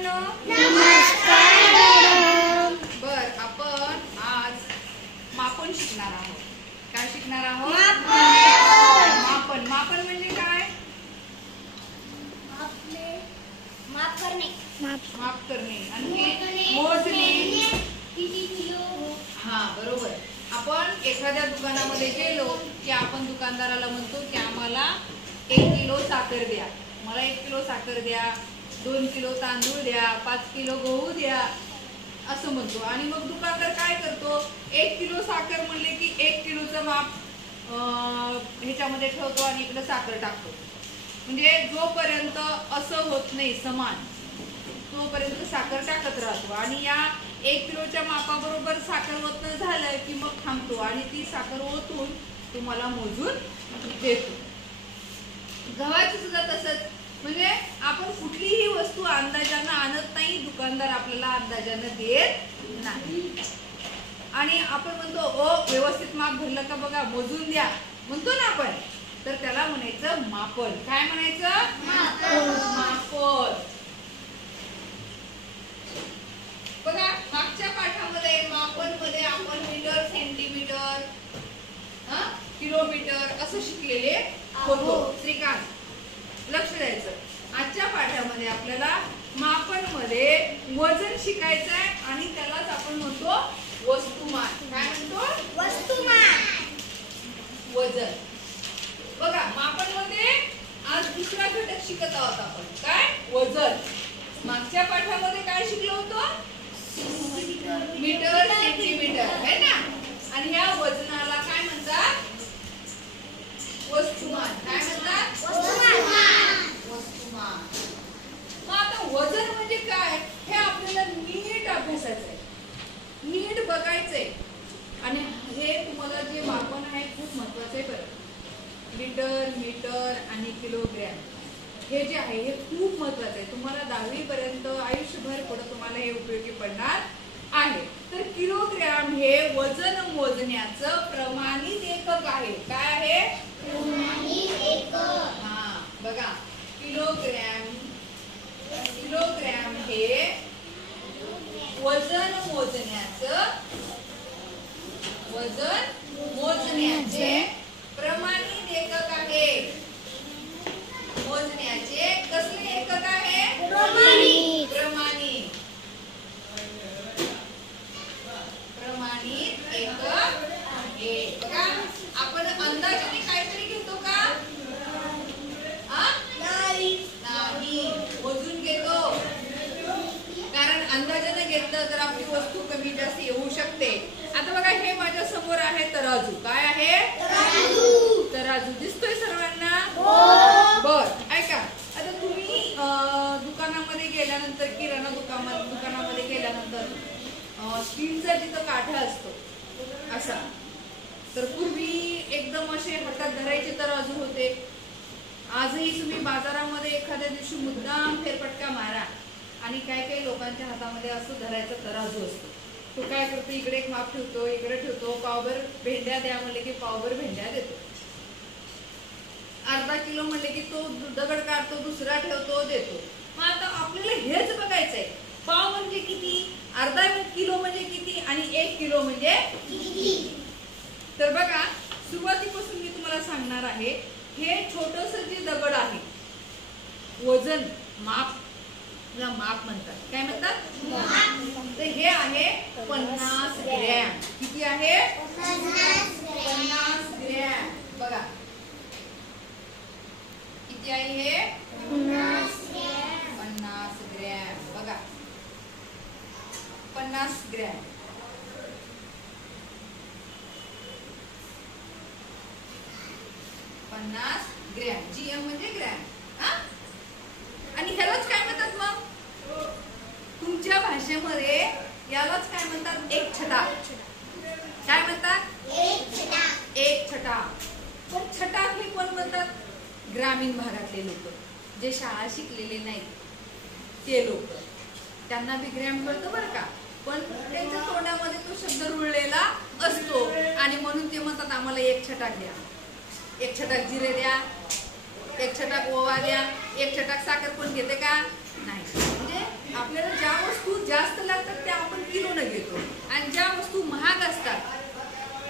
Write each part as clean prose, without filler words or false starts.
मुलांनो नमस्कार। बर आपण आज मापन शिकणार आहोत। काय शिकणार आहोत? मापन। मापन म्हणजे काय? माप करणे आणि मोजणे। हा बरोबर। आपण एखाद्या दुकानामध्ये गेलो की आपण दुकानदाराला म्हणतो की आम्हाला 1 किलो साखर द्या, मला 1 किलो साखर द्या, 2 किलो तांदूळ द्या, 5 किलो गहू द्या असं म्हणतो। आणि मग दुकानदार काय करतो, 1 किलो साखर म्हणले की 1 किलोचं माप ह्याच्यामध्ये ठेवतो आणि इकडे साखर टाकतो। म्हणजे जोपर्यंत असं होत नाही समान तोपर्यंत साखर टाकत राहतो। आणि या 1 किलोच्या मापाबरोबर साखर ओतणं झालं की मग थांबतो आणि ती साखर ओतून तुम्हाला मोजून देतो। गव्हाचं सुद्धा तसंच। म्हणजे आपण कुठलीही वस्तू अंदाजानं आणत नाही, दुकानदार आपल्याला अंदाजानं देत नाही। आणि आपण म्हणतो ओ व्यवस्थित माप भरलं का बघा, मोजून द्या म्हणतो ना आपण, तर त्याला म्हणायचं मापन। काय म्हणायचं? मापन। बघा मागच्या पाठामध्ये मापन मध्ये आपण मीटर, सेंटीमीटर, किलोमीटर असं शिकलेले होतो। श्रीकांत लक्ष द्यायचं। आजच्या पाठामध्ये आपल्याला मापन मध्ये वजन शिकायचं आहे आणि त्यालाच आपण म्हणतो वस्तुमान। काय म्हणतो? वस्तुमान। वजन। बघा मापन मध्ये आज दुसरा घटक शिकत आहोत आपण, काय? वजन। मागच्या पाठामध्ये काय शिकलो होतो? मीटर, सेंटीमीटर है ना। आणि या वजनाला काय म्हणतात? वस्तुमान। काय म्हणतात? वस्तुमान। मग आता वजन म्हणजे काय हे आपल्याला नीट अभ्यासायचं आहे, नीट बघायचंय। आणि हे तुम्हाला जे मापन आहे खूप महत्वाचं आहे बरं। लिटर, मीटर आणि किलोग्रॅम हे जे आहे हे खूप महत्वाचं आहे। तुम्हाला 10वी पर्यंत आयुष्यभर पुढे तुम्हाला हे उपयोगी पडणार आहे। तर किलोग्रॅम हे वजन मोजण्याचं प्रमाणित एकक आहे। काय आहे? प्रमाणित एकक। हा बघा किलोग्रॅम हे वजन मोजण्याचे प्रमाणित एकक आहे। मोजण्याचे कसले एकक आहे? प्रमाणित एकक आहे। बघा आपण अंदाजाने काहीतरी घेतो का? नाही, मोजून घेतो। कारण अंदाजाने घेतलं तर आपली वस्तू कमी जास्त येऊ शकते। आता बघा हे माझ्या समोर आहे तराजू। काय आहे? तराजू दिसतोय सर्वांना? बर ऐका, आता तुम्ही दुकानामध्ये गेल्यानंतर, किराणा दुकानामध्ये गेल्यानंतर स्टीलचा जिथं काठा असतो असा, तर पूर्वी एकदम असे हातात धरायचे तराजू होते। आजही तुम्ही बाजारामध्ये एखाद्या दिवशी मुद्दाम फेरफटका मारा आणि काही लोकांच्या हातामध्ये असं धरायचा तराजू असतो। तो काय करतो, इकडे एक माप ठेवतो, इकडे ठेवतो, पावभर भेंड्या द्या म्हणले की पावभर भेंड्या देतो। अर्धा किलो म्हणले की तो दगड काढतो, दुसरा ठेवतो, देतो। मग आता आपल्याला हेच बघायचंय, पाव म्हणजे किती, अर्धा किलो म्हणजे किती आणि 1 किलो म्हणजे किती। तर बघा सुरुवातीपासून मी तुम्हाला सांगणार आहे, हे छोटस जे दगड आहे वजन माप म्हणतात। काय म्हणतात? तर हे आहे 50 ग्रॅम। किती आहे? 50 ग्रॅम। बघा किती आहे हे? 50 ग्रॅम। बघा 50 ग्रॅम। GM म्हणजे ग्रॅम। आणि ह्यालाच काय म्हणतात मग तुमच्या भाषेमध्ये? यालाच काय म्हणतात? एक छटा। काय म्हणतात? एक छटा। पण छटा हे कोण म्हणतात? ग्रामीण भागातले लोक, जे शाळा शिकलेले नाहीत ते लोक, त्यांना बी ग्रॅम कळतं बरं का, पण त्यांच्या तोंडामध्ये तो शब्द रुळलेला असतो आणि म्हणून ते म्हणतात आम्हाला 1 छटाक द्या, 1 छटाक जिरे द्या, 1 छटाक ओवा द्या, 1 छटाक साखर कोण घेते का? नाही। म्हणजे आपल्याला ज्या वस्तू जास्त लागतात त्या आपण किलोने घेतो आणि ज्या वस्तू महाग असतात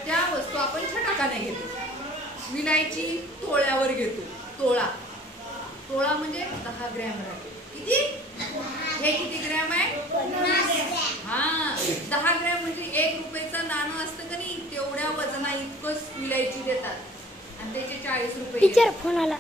त्या वस्तू आपण छटाकाने घेतो. विलायची तोळ्यावर घेतो. तोळा म्हणजे 10 ग्रॅम राहते. किती? हे किती ग्रॅम आहे? 10 ग्रॅम म्हणजे 1 रुपयाचं नाणं असतं का नाही, तेवढ्या वजना इतकंच विलायची देतात आणि त्याचे 40 रुपये. टीचर फोन आला.